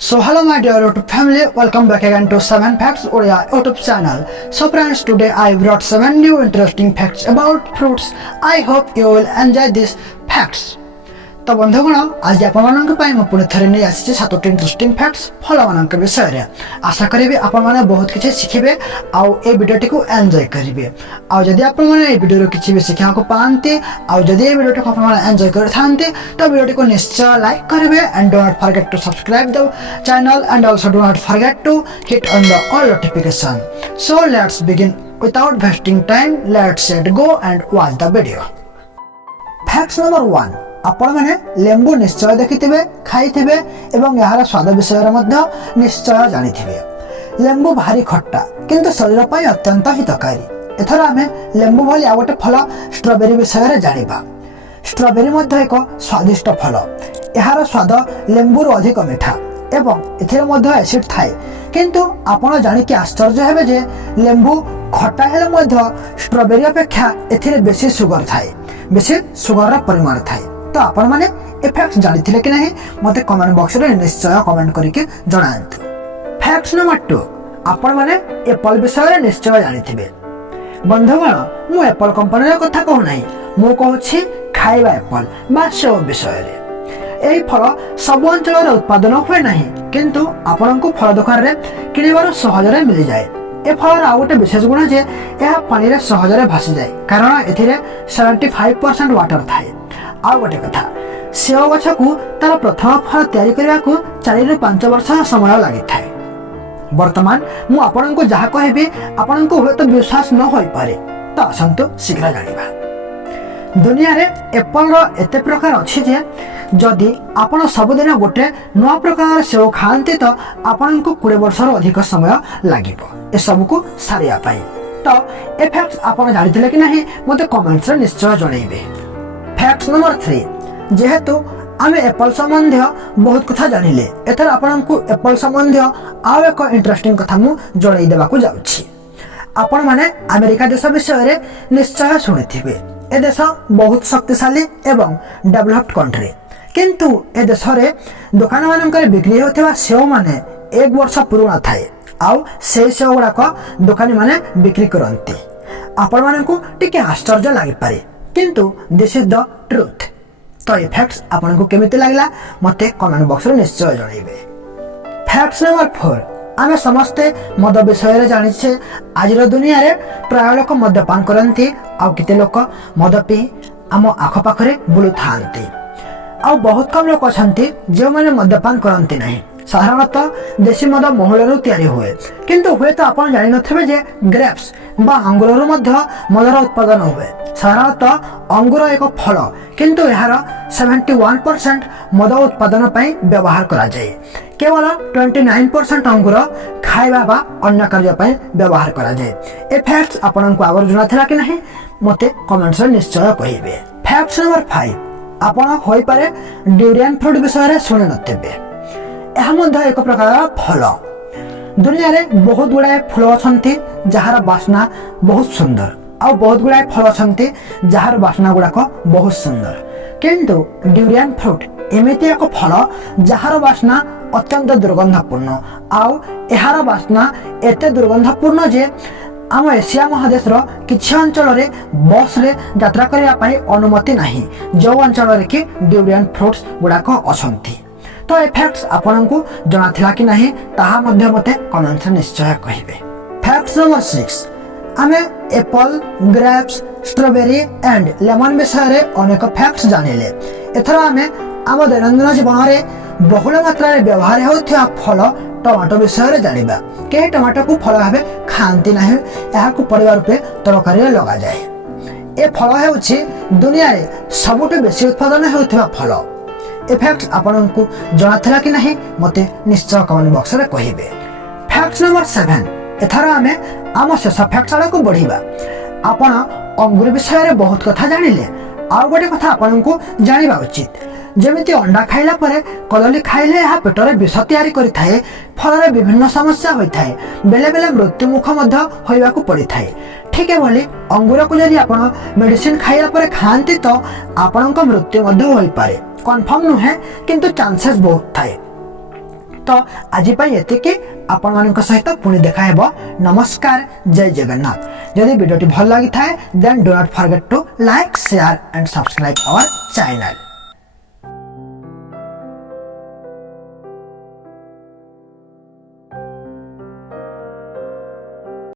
So hello my dear YouTube family, welcome back again to 7 Facts Odia YouTube channel. So friends, today I brought 7 new interesting facts about fruits. I hope you will enjoy these facts. तो बंधुगण आज आपको पुणी थे नहीं आसी 7टी interesting facts फल मान विषय में आशा करी आपने बहुत किसी शिखे आउ ए भिडियोटी को एंजॉय करेंगे आदि आपने भिडियो किसी भी शिखा पाते आदि ये भिडियो को एंजॉय करते तो भिडियो को निश्चय लाइक करेंगे and do not forget to subscribe the channel and also do not forget to hit on the all notification. So let's begin without wasting time. Let's go and watch the video. Fact number 1. आपण मैंने लेंबू निश्चय देखिथिबे खाइथिबे एवं यार स्वाद विषय निश्चय जानिथिबे. लेंबू भारी खट्टा किंतु शरीर पर अत्यंत हितकारी. एथर आमे लेंबू भली आ गोटे फल स्ट्रॉबेरी विषय जानिबा. स्ट्रॉबेरी मध्ये एक स्वादिष्ट फल. यार स्वाद लेंबू अधिक मीठा एवं एथिरे मध्ये एसिड थाए किंतु आपण जानिके आश्चर्य हेबे जे लेंबू खट्टा हेले मध्ये स्ट्रॉबेरी अपेक्षा एथिरे बेसी सुगर थाए, बेसी सुगर परिमाण थाए. तो आपण माने ए फैक्ट जानिथिले कि नहीं मते कमेंट बॉक्स रे निश्चय कमेंट करके जणांतु. Fact number 2. आपण माने एप्पल विषय निश्चय जानिथिबे. बंधुगण मु एप्पल कंपनी रे कथा कहू नाही, मु कहूछि खाइबा एप्पल बा सेव विषय रे. एही फल सब अंचल रे उत्पादन होय नाही किंतु आपनकु फल दुकान रे किनिबार सहज रे मिल जाय. ए फल आ गोटे विशेष गुण जे यह पानी रे सहज रे भासी जाय कारण एथिरे 75% वाटर थाए. आ गोटे कथा सेव गछ को तार प्रथम फल तैयारी करने को 4 ରୁ 5 वर्ष समय लगी थाए. वर्तमान मु आपन को जहा कहबी आपन को हुए तो विश्वास न होई पारे तो आसंतु शीघ्र जानिबा. दुनिया रे एप्पल रो एते प्रकार अछि जे जदि आपन सब दिन गोटे नवा प्रकार सेव खांती तो आपन को 20 वर्ष रो अधिक समय लागिबो ए सब को सारिया पाई. तो ए फैक्ट्स आपन जानिथिले कि नहीं मते कमेंट्स रे निश्चय जणाइबे. Fact number 3. जेहेतु आम एप्पल संबंधी बहुत कथा जानिले एथर आपनकु एप्पल संबंधी आउ एक इंटरेस्टिंग कथा मु जणाई देबाकू जाउछि. आपण माने अमेरिका देश विषय रे निश्चय सुनिथिबे. ए देश बहुत शक्तिशाली एवं डेवलप्ड कंट्री किंतु ए देश रे दुकान मानकर बिक्री होथिबा सेव माने 1 वर्ष पुराना थाए आउ से सेव गुडाक दुकानी माने बिक्री करंती. आपण मानकु टिके आश्चर्य लागि पारे किंतु दिस इज द ट्रुथ. तो ये फैक्ट्स आपन को केमिति लागला मते कमेंट बॉक्स रे निश्चय जणाइबे. Facts number 4. आमे समस्ते मद विषय रे जानिछे. आज रो दुनिया रे प्राय लोक मद्यपान करंती आ किते लोक मद पी आम आख पाखरे बुलु थांती आ बहुत कम लोक अछंती जे माने मद्यपान करंती नहीं. साधारणतः देशी मद महलरू तैयारी हुए किंतु हुए तो आपण जानि नथिबे जे ग्रेप्स बा अंगुररू मध्य मदर उत्पादन हुए. साधारणतः अंगुर एक फल किंतु यार 71% मद उत्पादन पई व्यवहार करा जाए. केवल 29% अंगुर खाइबा बा अन्य कार्य पई व्यवहार करा जाए. ए फैक्ट्स आपन को आगर जणा थिला कि नहीं मते कमेंट्स रे निश्चय कहिबे. Fact number 5. आपन होई पारे ड्यूरियन फ्रूट विषय रे सुनि नथिबे. यह मध्य एक प्रकार फल. दुनिया रे बहुत गुड़ाए फल अछंती जहार बास्ना बहुत सुंदर आ बहुत गुड़ाए फल अछंती जहार बास्ना गुड़ाक बहुत सुंदर किंतु ड्यूरियन फ्रूट एमिति एक फल जहार बास्ना अत्यंत दुर्गंधपूर्ण आउ एहार बास्ना एते दुर्गंधपूर्ण जे आम एशिया महादेश रो किछि अंचल रे बस रे यात्रा करिया पई अनुमति नाही जो अंचल रे कि ड्यूरियन फ्रूट्स गुड़ाक अछंती. तो ए फैक्ट्स आपन को जणा थिला कि नहीं ताहा मध्य मते कमेंट्स रे निश्चय कहिबे. Fact number 6. आमे Apple, grapes, strawberry and lemon विषय रे अनेक फैक्ट्स जानिले. एथर आमे आम दैनंदिन जीवन रे बहुल मात्रा रे व्यवहार होथिया फल टमाटो विषय रे जानिबा. के टमाटो को फल भाबे खांती नाही एहा को परिवार रूपे तरकारी रे लगा जाय. ए फल हेउछि दुनिया रे सबुठे बेसी उत्पादन होथिया फल. ए फैक्ट्स आपन को जणा थिला कि नहीं मते निश्चय कमेंट बॉक्स रे कहिबे. Fact number 7. एथर आमे आम शेष फैक्ट्स आड़ को बढ़िबा. आपण अंगूर विषय रे बहुत कथा जानिले आ गोटे कथा आपन को जानिबा उचित. जेमिति अंडा खाइला परे कदली खाइले यह पेट रे विष तैयारी करि थाए. फल रे विभिन्न समस्या होई थाए. बेले बेले मृत्यु मुख मध्य होइबा को पड़ी थाए. ठीक है बोली अंगूर को यदि आपण मेडिसिन खाइला परे खांती तो आपन को मृत्यु मध्य होई पारे. कन्फर्म नुहे किंतु चांसेस बहुत थाए. तो आज ये आपण मान सहित पुणी देखा हेबो। नमस्कार, जय जगन्नाथ। जदि वीडियो भल लगी थाए then do not forget to like share and subscribe our channel.